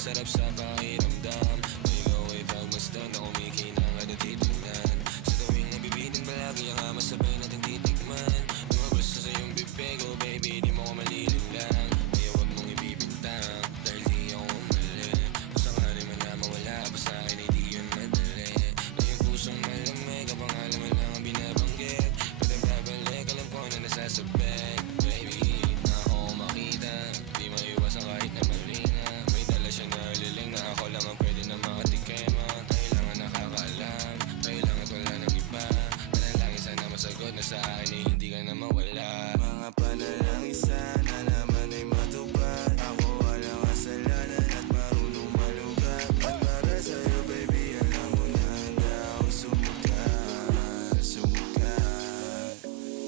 masarap sa pakiramdam. Ikaw ay pagmasdan na kumikinang at natitignan. Sa tuwing nabibitin palagi ang ama sabay natin titikman. Lumabas na sa iyong bibig, oh baby, di mo ko malilinlang. Kaya huwag mong ibibintang, dahil di ako umali. Kung sakali man na mawala pa sa akin ay di yun madali. Na yung pusong malamig, ang pangalan mo lang ang binabanggit. Pwede babalik, alam ko na nasasabik. Baby, na ako makita, di maiwasan kahit na malinga. May dala siya na liling na ako lang ang pwede na makatikema. Kailangan nakakaalam, kailangan wala ng iba. Manalangin sana masagot na sa akin ay hindi ka na mawala. Mga panalangin sana naman ay matupad. Ako walang kasalanan at marunong malugat. At para sa'yo baby, alam mo na handa ako sumukat.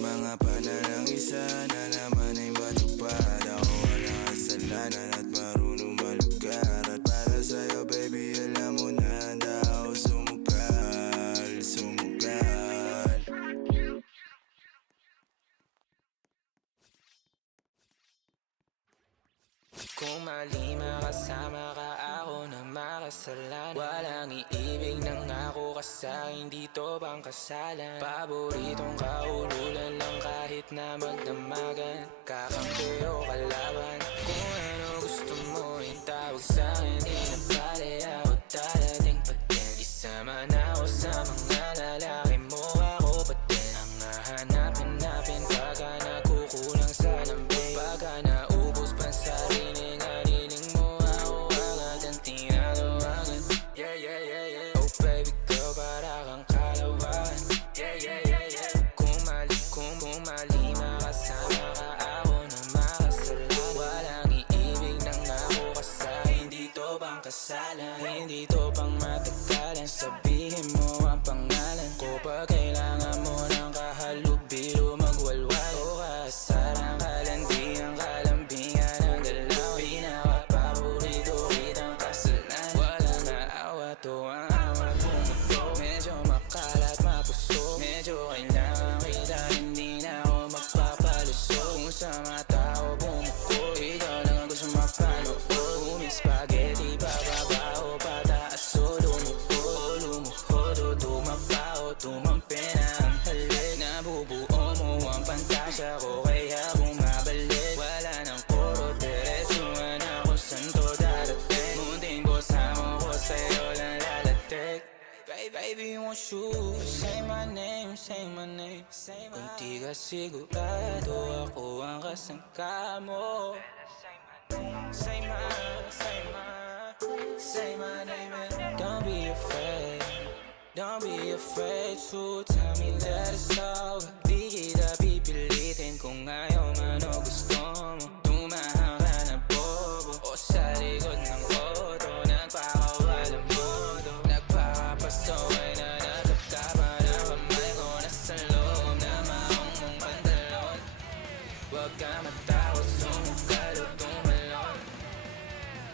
Mga panalangin sana naman ay matupad. Ako walang kasalanan at marunong malugat. At para sa'yo baby, alam mo na handa ako sumukat. Kung mali makasama ka, ako na makasalanan. Walang iibig ng ako ka sa'kin, dito bang kasalan? Paboritong kaululan lang kahit na magdamagan. Kakampi o kalaban, kung ano gusto mo itawag sa'kin. Di na pala ako dadating pa din. Isama na ako sa mga lalaki mo, ako pa din. Ang hahanapin pagka nakukulang sa lambing. Pagka naubos pa sa sarili haliling mo, ako agad ang tinatawagan. Yeah, yeah, yeah, yeah. Oh baby girl, para kang kalawan. Yeah, yeah, yeah, yeah. Kung mali makasama ka, ako na makasalan. Walang iibig ng ako ka sa'kin, dito bang kasalan? Hindi to pang matagalan, sabihin mo ang pangalan ko. Pag kailangan mo ng kahalubilo, magwalwal o kasaran, kalandian, kalambingan ng dalaw. Pinaka-paborito kitang kasalan. Walang naawa to ang amat bumuto. Medyo makalat, mapuso, medyo kailangan kita, hindi na ako magpapalusot. Kung sa mga tao bumuko, ikaw lang ang gusto mapanood. Spaghetti, bababa o pataas o lumuhod o dumaba o tumampi na ang halik. Nabubuo mo ang pantasya ko, kaya bumabalik. Wala nang puro, diretsuhan ako saan to darating. Munting bosamo ko sa'yo lang lalatik. Baby, won't you say my name, say my name. Kung di ka sigurado, ako ang kasangka mo. Say my name and don't be afraid. Don't be afraid to tell me that it's all. Di kita pipilitin kung ayaw man o gusto mo. Tumahang ka na bobo o sa likod ng auto. Nagpakawalang modo, nagpakapasaway na nagkakapa na kamay ko nasa loob na maong mong pantalon. Huwag ka matakot, sumukal o tumalon.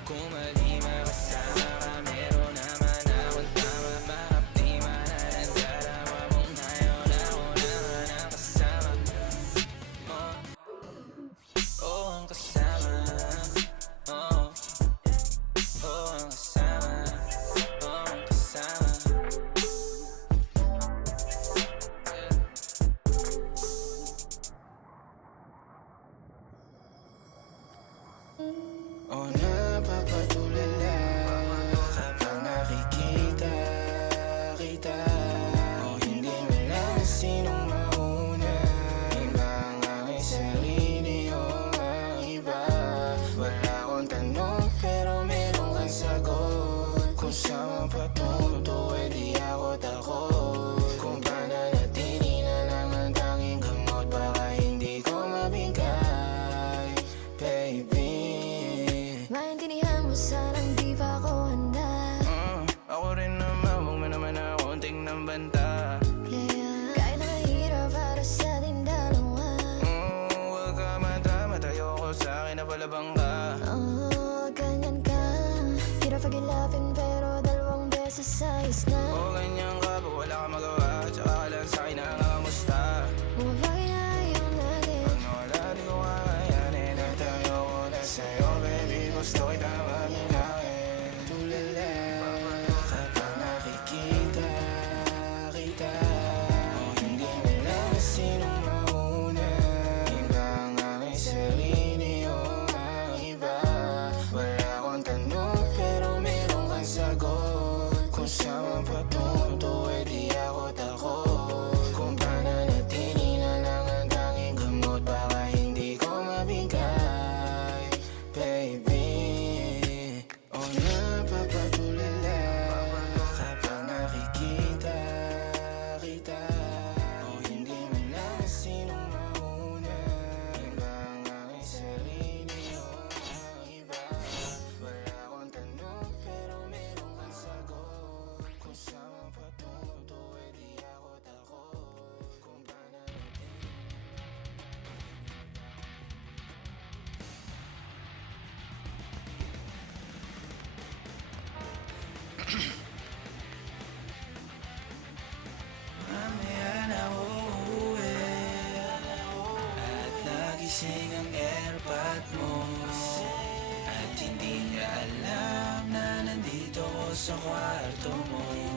Kung mali makasama ka, meron naman akong tama. Mahapdi man na nagdarama mong ngayon ako naman ang kasama mo. Oh, ang kasama. Oh, oh, ang kasama. Oh, ang kasama. O napapatulala kapag nakikita kita. O hindi malaman sinong mauna, iba ang aking sarili o ang iba. Wala akong tanong pero meron kang sagot. Kung saan patunto eh di ako takot. Kung pananatili na lang ang tanging gamot, baka hindi ko mabigay, baby. Maintindihan mo sanang di pa ako handa. Ako rin naman, huwag mo naman na konting ng banta. Yeah, kahit na mahirap para sa ating dalawa. Huwag ka matama, tayo ko sa'kin na palabang ka. Oh, ganyan ka. Hirap pag-ilapin pero dalawang beses ayos na. O ganyan ka, pag wala ka magawa, tsaka ka lang sa'kin nangangamusta. Bumabagay na ayaw natin. Ano wala, di ko kakayanin. At tayo ko na sa'yo, baby, gusto kita maging akin. sulat mo. At hindi niya alam na nandito ko sa kwarto mo.